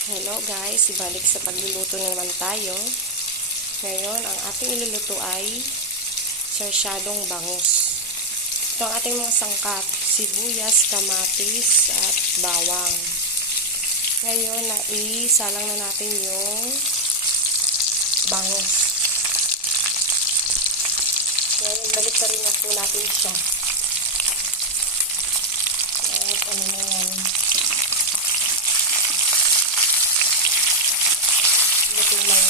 Hello guys, ibalik sa pagluluto na naman tayo. Ngayon, ang ating iluluto ay sarsyadong bangus. Ito ang ating mga sangkap, sibuyas, kamatis, at bawang. Ngayon, naisalang na natin yung bangus. Ngayon, balik na rin po natin siya. At ano na yan. Ito lang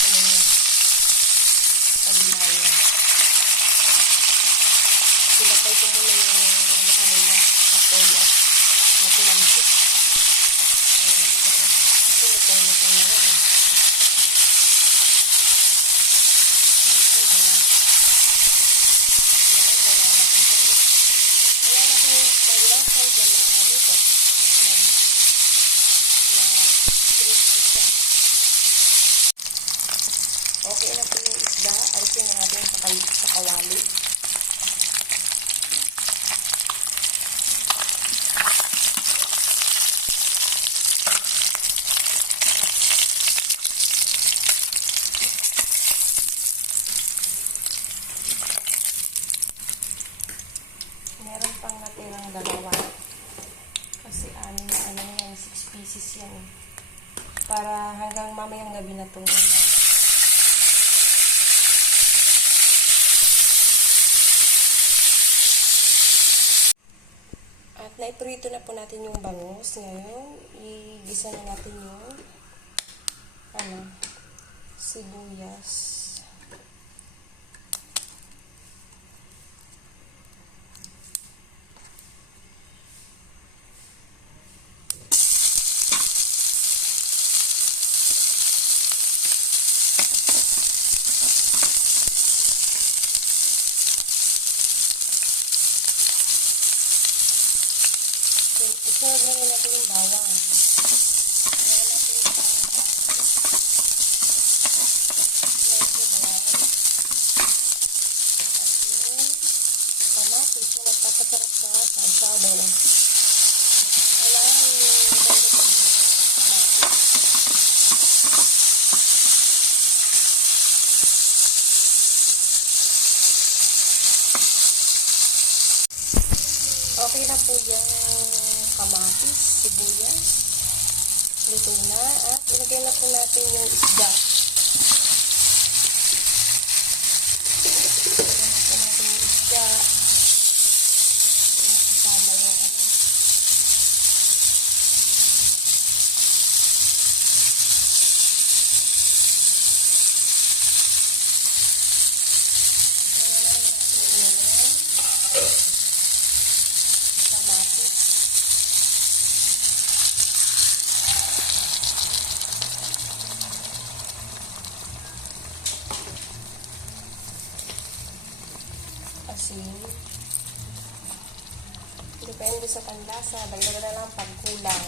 ano niya, kabila niya. Pinatay ko muna yung ano kanina, apoy at matilamsik. Ayan, ito lutong-lutong na yan. Ito wala. Ayan, wala natin sa ulit. Wala natin yung kabilang side na maluto. Crispy siya. Okay na po yung isda. Alisin na natin sa kawali. Meron pang natirang dalawa. Kasi anim na ano yan, 6 pieces yan. Para hanggang mamayang gabi na itong At naiprito na po natin yung bangus. Ngayon, igisa na natin yung sibuyas. Isunod na rin natin yung bawang. Ayan natin yung bawang. Medyo brown. At yung kamatis na nagpapasarap ka sa shadow. Alam yung maganda pa din yung kamatis. Okay na po yung kamatis, sibuyas, luto na, at ilagay na po natin yung isda. Ilagay na natin yung isda. Kasama yung asin. Depende sa panlasa. Dagdagan na lang pag kulang.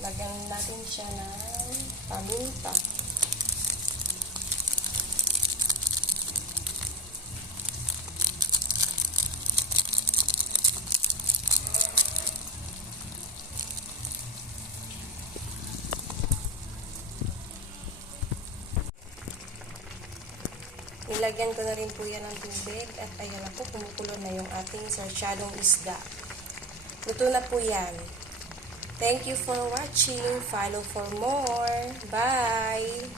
Lagyan natin siya ng paminta. Nilagyan ko na rin po yan ng tubig at ayan na po, kumukulo na yung ating sarsyadong isda. Luto na po yan. Thank you for watching. Follow for more. Bye!